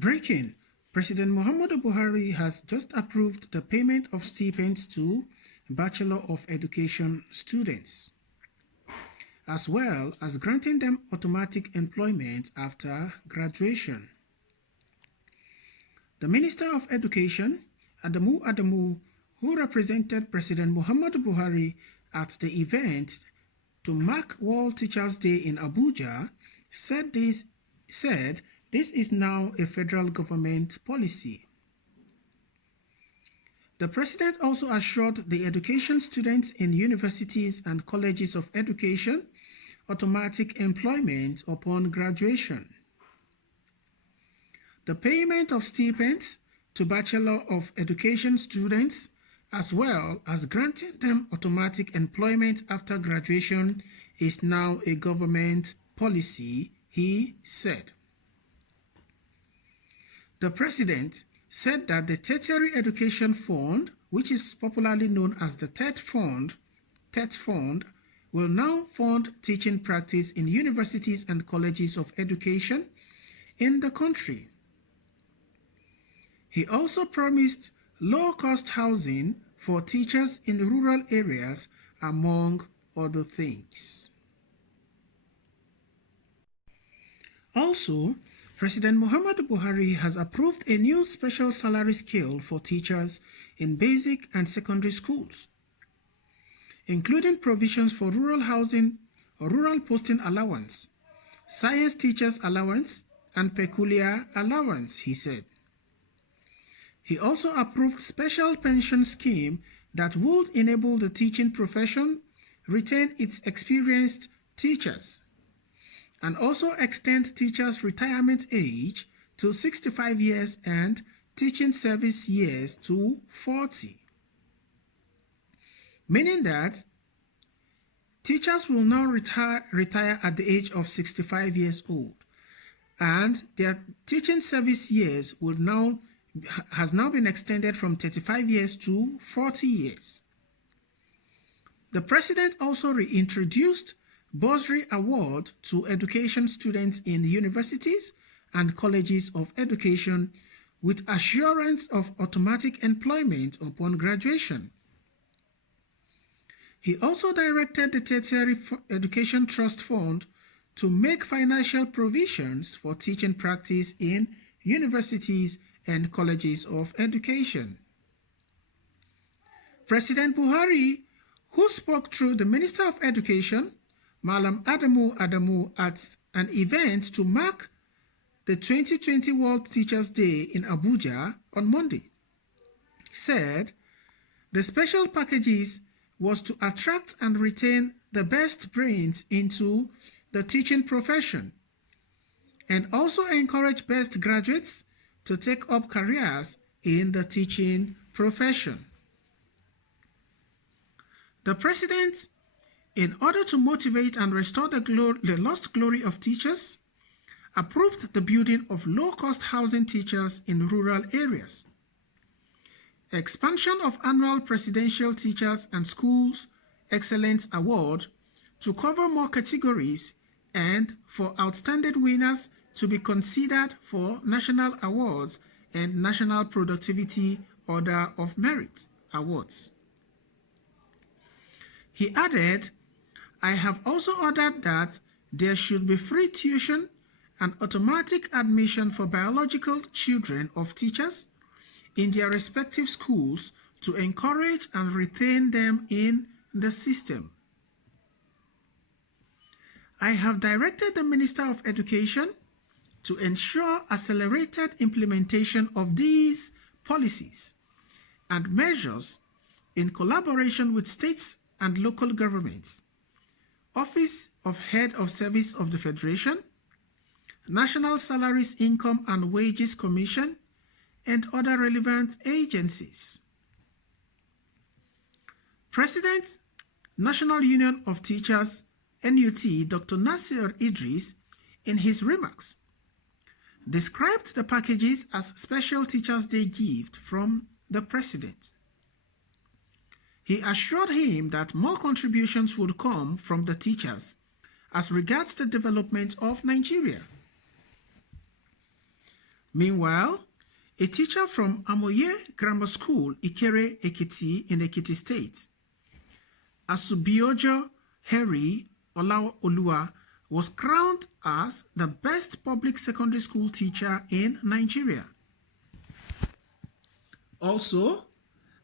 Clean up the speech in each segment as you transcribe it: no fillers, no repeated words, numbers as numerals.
Breaking: President Muhammadu Buhari has just approved the payment of stipends to Bachelor of Education students, as well as granting them automatic employment after graduation. The Minister of Education, Adamu, who represented President Muhammadu Buhari at the event to mark World Teachers' Day in Abuja, said this is now a federal government policy. The president also assured the education students in universities and colleges of education automatic employment upon graduation. The payment of stipends to Bachelor of Education students, as well as granting them automatic employment after graduation, is now a government policy, he said. The president said that the Tertiary Education Fund, which is popularly known as the TET Fund, will now fund teaching practice in universities and colleges of education in the country. He also promised low-cost housing for teachers in rural areas, among other things. Also, President Muhammadu Buhari has approved a new special salary scale for teachers in basic and secondary schools, including provisions for rural housing or rural posting allowance, science teachers allowance, and peculiar allowance, he said. He also approved special pension scheme that would enable the teaching profession retain its experienced teachers, and also extend teachers' retirement age to 65 years and teaching service years to 40. Meaning that teachers will now retire at the age of 65 years old, and their teaching service years has now been extended from 35 years to 40 years. The president also reintroduced Bursary Award to education students in universities and colleges of education with assurance of automatic employment upon graduation. He also directed the Tertiary Education Trust Fund to make financial provisions for teaching practice in universities and colleges of education. President Buhari, who spoke through the Minister of Education, Malam Adamu, at an event to mark the 2020 World Teachers' Day in Abuja on Monday, said the special packages was to attract and retain the best brains into the teaching profession and also encourage best graduates to take up careers in the teaching profession. The president, in order to motivate and restore the lost glory of teachers, approved the building of low-cost housing teachers in rural areas, expansion of annual Presidential Teachers and Schools Excellence Award to cover more categories and for outstanding winners to be considered for national awards and National Productivity Order of Merit awards. He added, "I have also ordered that there should be free tuition and automatic admission for biological children of teachers in their respective schools to encourage and retain them in the system. I have directed the Minister of Education to ensure accelerated implementation of these policies and measures in collaboration with states and local governments, Office of Head of Service of the Federation, National Salaries, Income and Wages Commission, and other relevant agencies." President, National Union of Teachers, NUT, Dr. Nasir Idris, in his remarks, described the packages as special Teachers' Day gift from the president. He assured him that more contributions would come from the teachers as regards the development of Nigeria. Meanwhile, a teacher from Amoye Grammar School, Ikere, Ekiti, in Ekiti State, Asubiojo Henry Olaoluwa, was crowned as the best public secondary school teacher in Nigeria. Also,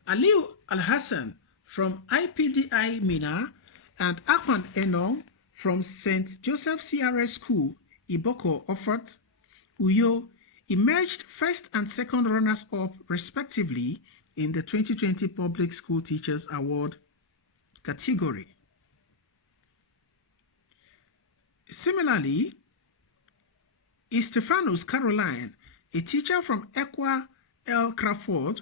Aliu Al-Hassan from IPDI Mina and Akwan Enong from St. Joseph CRS School, Iboko, Ofot, Uyo, emerged first and second runners-up respectively in the 2020 Public School Teachers Award category. Similarly, Stephanus Caroline, a teacher from Ekwa El Crawford,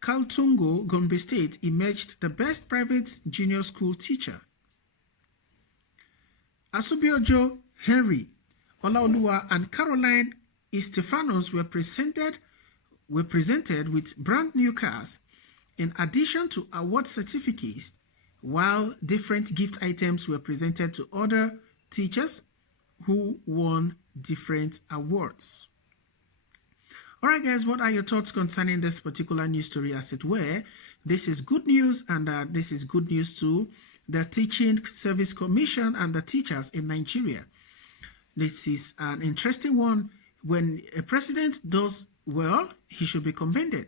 Kaltungo, Gombe State, emerged the best private junior school teacher. Asubiojo Henry Olaoluwa and Caroline Stephanus were presented with brand new cars in addition to award certificates, while different gift items were presented to other teachers who won different awards. Alright guys, what are your thoughts concerning this particular news story? As it were, this is good news, and this is good news to the Teaching Service Commission and the teachers in Nigeria. This is an interesting one. When a president does well, he should be commended.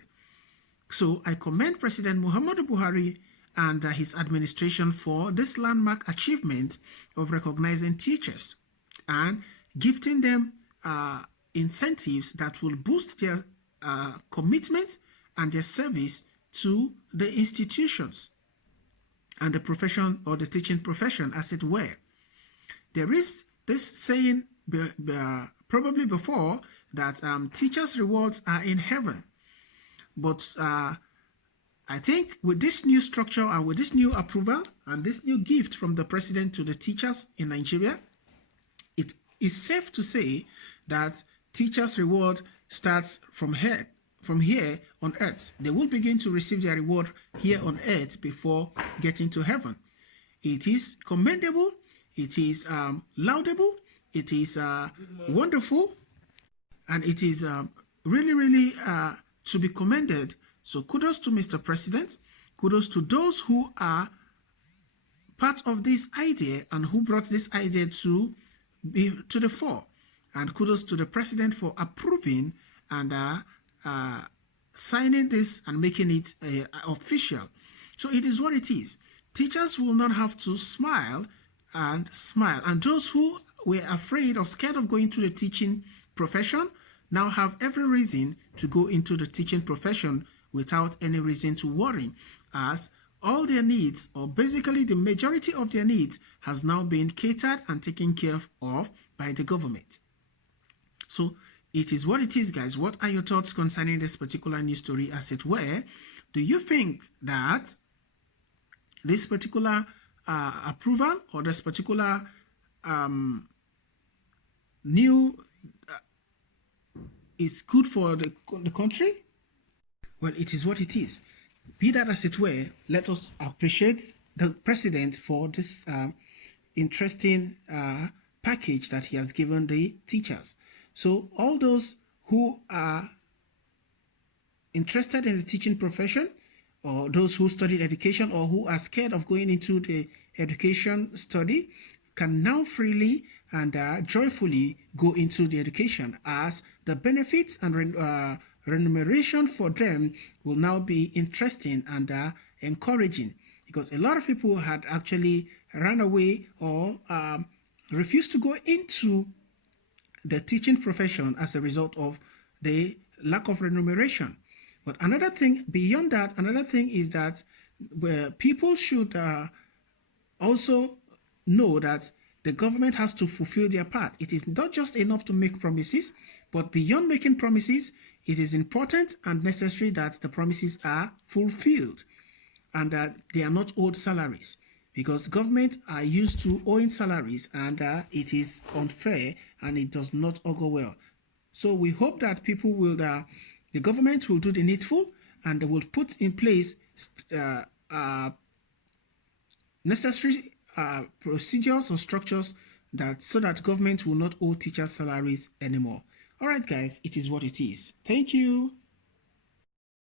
So I commend President Muhammadu Buhari and his administration for this landmark achievement of recognizing teachers and gifting them incentives that will boost their commitment and their service to the institutions and the profession, or the teaching profession, as it were. There is this saying probably before that teachers' rewards are in heaven. But I think with this new structure and with this new approval and this new gift from the president to the teachers in Nigeria, it is safe to say that teachers' reward starts from here on earth. They will begin to receive their reward here on earth before getting to heaven. It is commendable, it is laudable, it is wonderful, and it is really to be commended. So kudos to Mr. President, kudos to those who are part of this idea and who brought this idea to the fore. And kudos to the president for approving and signing this and making it official. So it is what it is. Teachers will not have to smile. And those who were afraid or scared of going to the teaching profession now have every reason to go into the teaching profession without any reason to worry, as all their needs, or basically the majority of their needs, has now been catered and taken care of by the government. So it is what it is, guys. What are your thoughts concerning this particular news story, as it were? Do you think that this particular approval or this particular new is good for the country? Well, it is what it is. Be that as it were, let us appreciate the president for this interesting package that he has given the teachers. So all those who are interested in the teaching profession, or those who studied education, or who are scared of going into the education study, can now freely and joyfully go into the education, as the benefits and remuneration for them will now be interesting and encouraging, because a lot of people had actually run away or refused to go into the teaching profession as a result of the lack of remuneration. But another thing beyond that, another thing is that people should also know that the government has to fulfill their part. It is not just enough to make promises, but beyond making promises, it is important and necessary that the promises are fulfilled and that they are not owed salaries, because government are used to owing salaries, and it is unfair and it does not augur well. So we hope that people will, the government will do the needful, and they will put in place necessary procedures or structures so that government will not owe teachers salaries anymore. Alright guys, it is what it is. Thank you.